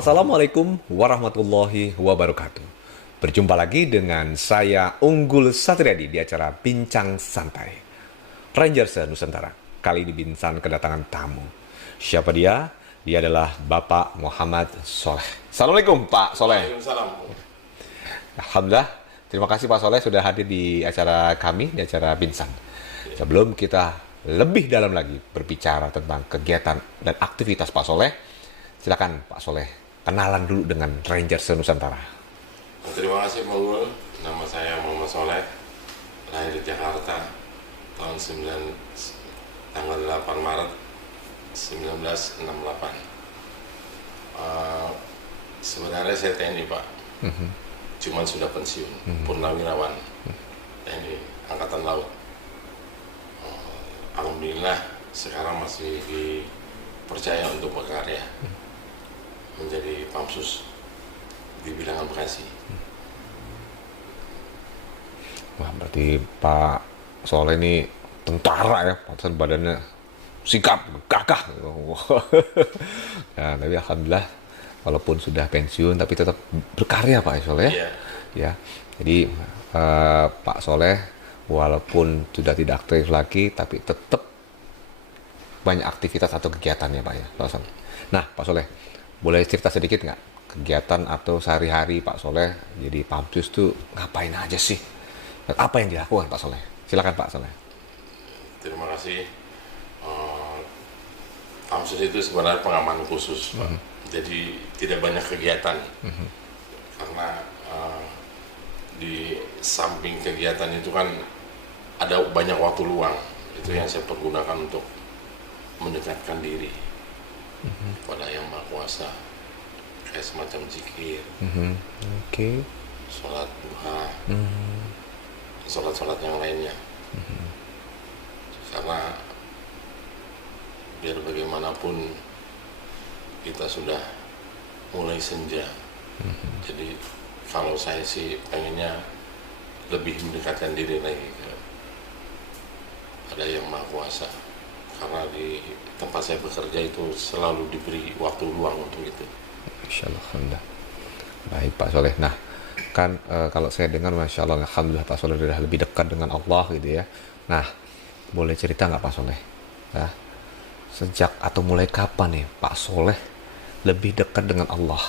Assalamualaikum warahmatullahi wabarakatuh. Berjumpa lagi dengan saya Unggul Satriadi di acara Bincang Santai Rangers Nusantara. Kali ini Binsan kedatangan tamu. Siapa dia? Dia adalah Bapak Muhammad Soleh. Assalamualaikum Pak Soleh. Waalaikumsalam. Alhamdulillah, terima kasih Pak Soleh sudah hadir di acara kami, di acara Binsan. Sebelum kita lebih dalam lagi berbicara tentang kegiatan dan aktivitas Pak Soleh, silakan Pak Soleh kenalan dulu dengan Rangers Nusantara. Terima kasih Pak Unggul. Nama saya Muhammad Soleh, lahir di Jakarta tahun tanggal 8 Maret 1968. Sebenarnya saya TNI Pak, cuman sudah pensiun, purnawirawan TNI Angkatan Laut. Alhamdulillah sekarang masih dipercaya untuk berkarya menjadi Pamsus di Bilangan Bekasi. Wah, berarti Pak Soleh ini tentara ya, pantesan badannya sikap, gagah. Nah, tapi alhamdulillah walaupun sudah pensiun tapi tetap berkarya Pak Soleh ya. Iya. Ya. Jadi Pak Soleh walaupun sudah tidak aktif lagi tapi tetap banyak aktivitas atau kegiatannya Pak ya, Pak Soleh. Nah, Pak Soleh, boleh cerita sedikit nggak kegiatan atau sehari-hari Pak Soleh jadi Pamsus tuh ngapain aja sih? Dan apa yang dilakukan Pak Soleh? Silakan Pak Soleh. Terima kasih. Pamsus itu sebenarnya pengaman khusus Pak. Jadi tidak banyak kegiatan karena di samping kegiatan itu kan ada banyak waktu luang. Itu yang saya pergunakan untuk mendekatkan diri kepada Yang Maha Kuasa, kayak semacam zikir, Oke. sholat duha, sholat-sholat yang lainnya. Karena biar bagaimanapun kita sudah mulai senja. Jadi kalau saya sih pengennya lebih mendekatkan diri lagi pada Yang Maha Kuasa. Karena di tempat saya bekerja itu selalu diberi waktu luang untuk itu. Masya Allah, alhamdulillah. Baik Pak Soleh. Nah, kan kalau saya dengar Masya Allah, alhamdulillah Pak Soleh sudah lebih dekat dengan Allah gitu ya. Nah, boleh cerita nggak Pak Soleh? Nah, sejak atau mulai kapan nih Pak Soleh lebih dekat dengan Allah?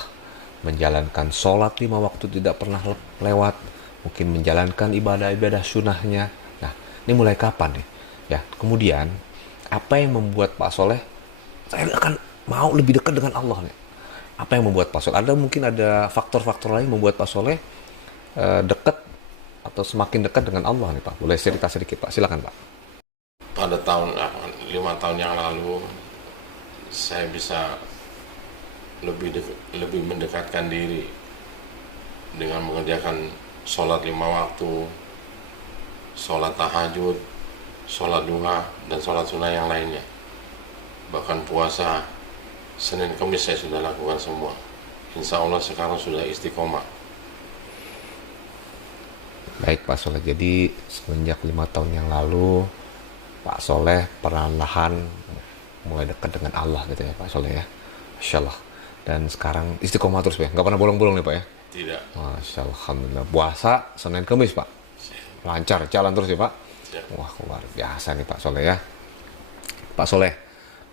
Menjalankan sholat 5 waktu tidak pernah lewat. Mungkin menjalankan ibadah-ibadah sunnahnya. Nah, ini mulai kapan nih? Ya, kemudian apa yang membuat Pak Soleh saya akan mau lebih dekat dengan Allah nih? Apa yang membuat Pak Soleh? Mungkin ada faktor-faktor lain membuat Pak Soleh dekat atau semakin dekat dengan Allah nih Pak. Boleh cerita sedikit Pak? Silakan Pak. Pada 5 tahun yang lalu saya bisa lebih mendekatkan diri dengan mengerjakan sholat 5 waktu, sholat tahajud, sholat duha, dan sholat sunnah yang lainnya. Bahkan puasa Senin Kamis saya sudah lakukan semua. Insya Allah sekarang sudah istiqomah. Baik Pak Soleh, jadi semenjak 5 tahun yang lalu Pak Soleh perlahan-lahan mulai dekat dengan Allah gitu ya Pak Soleh ya. Masya Allah. Dan sekarang istiqomah terus ya, nggak pernah bolong-bolong nih Pak ya. Tidak. Masya Allah, alhamdulillah. Puasa Senin Kamis Pak, lancar, jalan terus ya Pak. Wah, luar biasa nih Pak Soleh ya. Pak Soleh,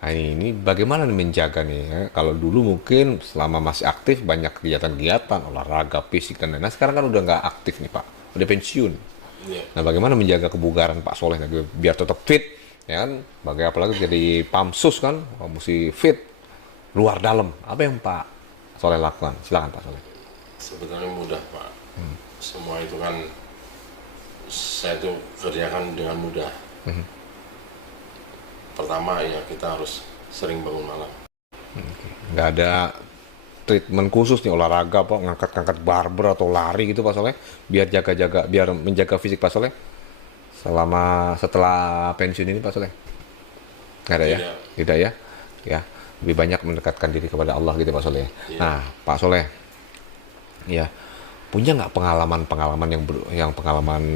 nah ini bagaimana nih menjaga nih ya? Kalau dulu mungkin selama masih aktif banyak kegiatan-kegiatan, olahraga, fisik dan lain-lain. Sekarang kan udah nggak aktif nih Pak, udah pensiun. Iya. Nah, bagaimana menjaga kebugaran Pak Soleh biar tetap fit, ya kan? Apalagi jadi Pamsus kan, mesti fit, luar dalam. Apa yang Pak Soleh lakukan? Silakan Pak Soleh. Sebenarnya mudah Pak. Semua itu kan saya tuh kerjakan dengan mudah. Pertama ya kita harus sering bangun malam. Nggak ada treatment khusus nih olahraga Pak, ngangkat-ngangkat barber atau lari gitu Pak Soleh, biar biar menjaga fisik Pak Soleh setelah pensiun ini Pak Soleh? Nggak ada ya? Tidak. Tidak ya? Ya, lebih banyak mendekatkan diri kepada Allah gitu Pak Soleh. Iya. Nah, Pak Soleh, ya punya nggak pengalaman-pengalaman yang pengalaman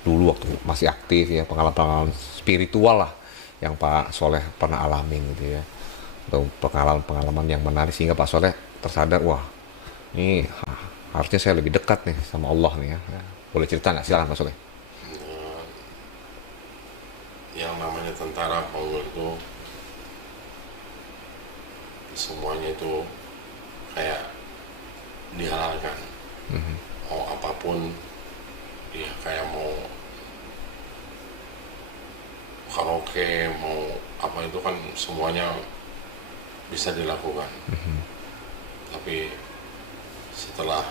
dulu waktu masih aktif ya, pengalaman-pengalaman spiritual lah yang Pak Soleh pernah alamin gitu ya, atau pengalaman-pengalaman yang menarik sehingga Pak Soleh tersadar, wah ini harusnya saya lebih dekat nih sama Allah nih ya. Ya, boleh cerita nggak? Silakan Pak Soleh. Nah, yang namanya tentara Ponggol itu semuanya itu kayak dihalalkan. Mau apapun, ya kayak mau karaoke, mau apa itu kan semuanya bisa dilakukan. Tapi setelah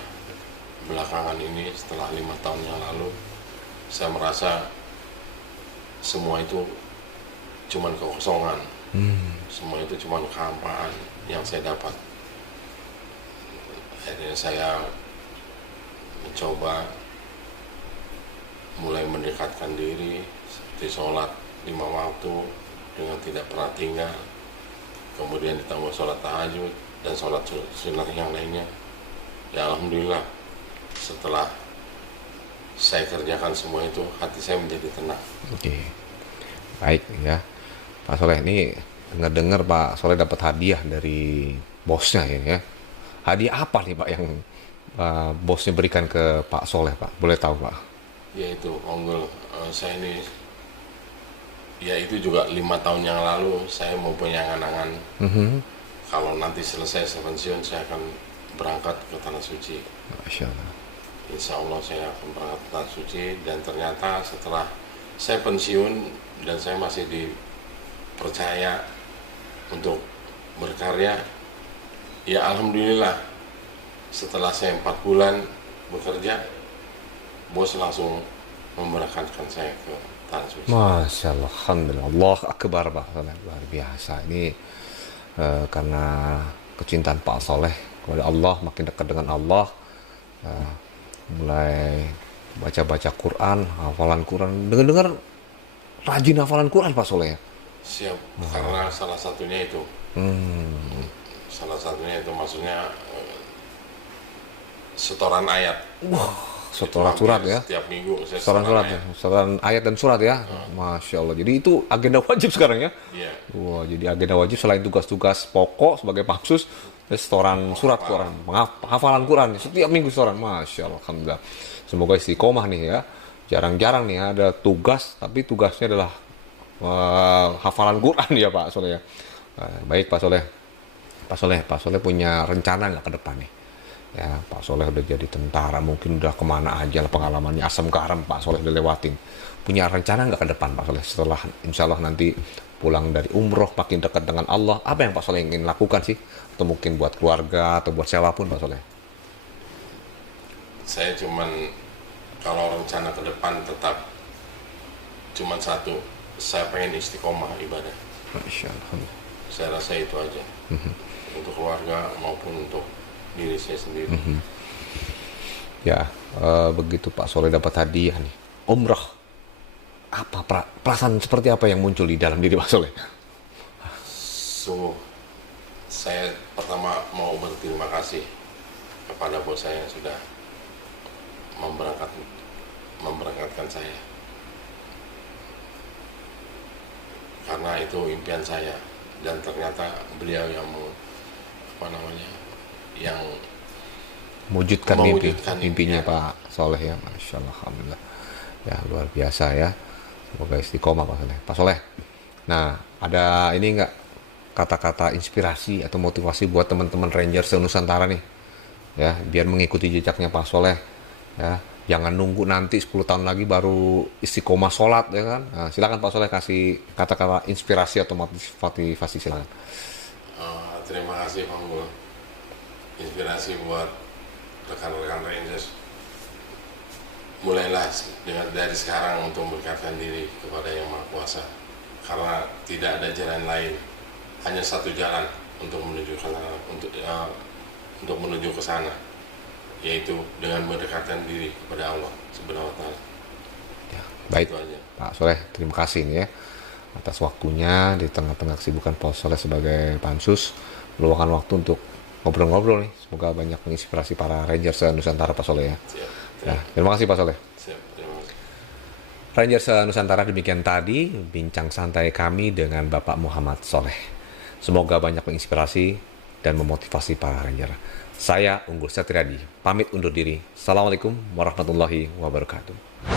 belakangan ini, setelah 5 tahun yang lalu, saya merasa semua itu cuman kekosongan. Semua itu cuman kehampaan yang saya dapat. Akhirnya saya mencoba mulai mendekatkan diri seperti sholat 5 waktu dengan tidak pernah tinggal, kemudian ditambah sholat tahajud dan sholat sunnah yang lainnya. Ya alhamdulillah, setelah saya kerjakan semua itu, hati saya menjadi tenang. Oke, baik ya Pak Soleh. Ini dengar-dengar Pak Soleh dapat hadiah dari bosnya ini ya. Hadiah apa nih Pak yang bosnya berikan ke Pak Soleh Pak? Boleh tahu Pak? Yaitu Onggul, saya ini, ya itu juga 5 tahun yang lalu saya mau punya angan-angan. Kalau nanti selesai saya pensiun, saya akan berangkat ke Tanah Suci. Masya Allah. Insya Allah saya akan berangkat ke Tanah Suci. Dan ternyata setelah saya pensiun dan saya masih dipercaya untuk berkarya, ya alhamdulillah, setelah saya 4 bulan bekerja, bos langsung memberangkatkan saya ke Tanah Suci. Masya Allah, alhamdulillah, Allah akbar Pak Soleh, luar biasa. Ini karena kecintaan Pak Soleh kepada Allah, makin dekat dengan Allah, mulai baca-baca Quran, hafalan Quran. Dengar-dengar rajin hafalan Quran Pak Soleh ya? Siap, karena salah satunya itu. Salah satunya itu maksudnya setoran ayat. Setoran surat ya? Setiap minggu saya Setoran surat ya? Setoran ayat dan surat ya? Masya Allah. Jadi itu agenda wajib sekarang ya? Iya. Wah, jadi agenda wajib selain tugas-tugas pokok sebagai maksus, setoran surat Quran, hafalan Quran setiap minggu setoran. Masya Allah, alhamdulillah. Semoga istiqomah nih ya. Jarang-jarang nih ya, ada tugas, tapi tugasnya adalah hafalan Quran ya Pak Soleh ya. Baik Pak Soleh. Pak Soleh punya rencana nggak ke depan nih? Ya, Pak Soleh udah jadi tentara, mungkin udah kemana aja lah pengalamannya, asam garam Pak Soleh udah lewatin. Punya rencana nggak ke depan Pak Soleh setelah insya Allah nanti pulang dari umroh, makin dekat dengan Allah, apa yang Pak Soleh ingin lakukan sih? Atau mungkin buat keluarga atau buat siapapun Pak Soleh? Saya cuman, kalau rencana ke depan tetap cuman satu, saya pengen istiqomah ibadah. Masya Allah. Saya rasa itu aja. Untuk keluarga maupun untuk diri saya sendiri. Ya, begitu Pak Soleh dapat hadiah nih, umrah. Apa perasaan seperti apa yang muncul di dalam diri Pak Soleh? Sungguh, saya pertama mau berterima kasih kepada bos saya yang sudah memberangkatkan saya. Karena itu impian saya, dan ternyata beliau yang yang mewujudkan mimpinya impian. Pak Soleh ya, Masya Allah, alhamdulillah. Ya luar biasa ya. Semoga istiqomah Pak Soleh. Pak Soleh, nah ada ini nggak kata-kata inspirasi atau motivasi buat teman-teman Ranger se-Nusantara nih? Ya, biar mengikuti jejaknya Pak Soleh. Ya, jangan nunggu nanti 10 tahun lagi baru istiqomah sholat ya kan. Nah, silakan Pak Soleh kasih kata-kata inspirasi atau motivasi, silakan. Terima kasih Pak Mul. Inspirasi buat rekan-rekan Rangers. Mulailah dari sekarang untuk mendekatkan diri kepada Yang Maha Kuasa. Karena tidak ada jalan lain, hanya satu jalan untuk menuju ke sana, yaitu dengan mendekatkan diri kepada Allah Subhanahu wa Ta'ala. Ya, baik Pak Soleh, terima kasih nih ya atas waktunya di tengah-tengah kesibukan Pak Soleh sebagai pansus, meluangkan waktu untuk ngobrol-ngobrol nih. Semoga banyak menginspirasi para Rangers Nusantara Pak Soleh ya. Siap, ya, terima kasih Pak Soleh. Siap, terima kasih. Rangers Nusantara, demikian tadi bincang santai kami dengan Bapak Muhammad Soleh. Semoga banyak menginspirasi dan memotivasi para ranger. Saya Unggul Satriadi, pamit undur diri. Assalamualaikum warahmatullahi wabarakatuh.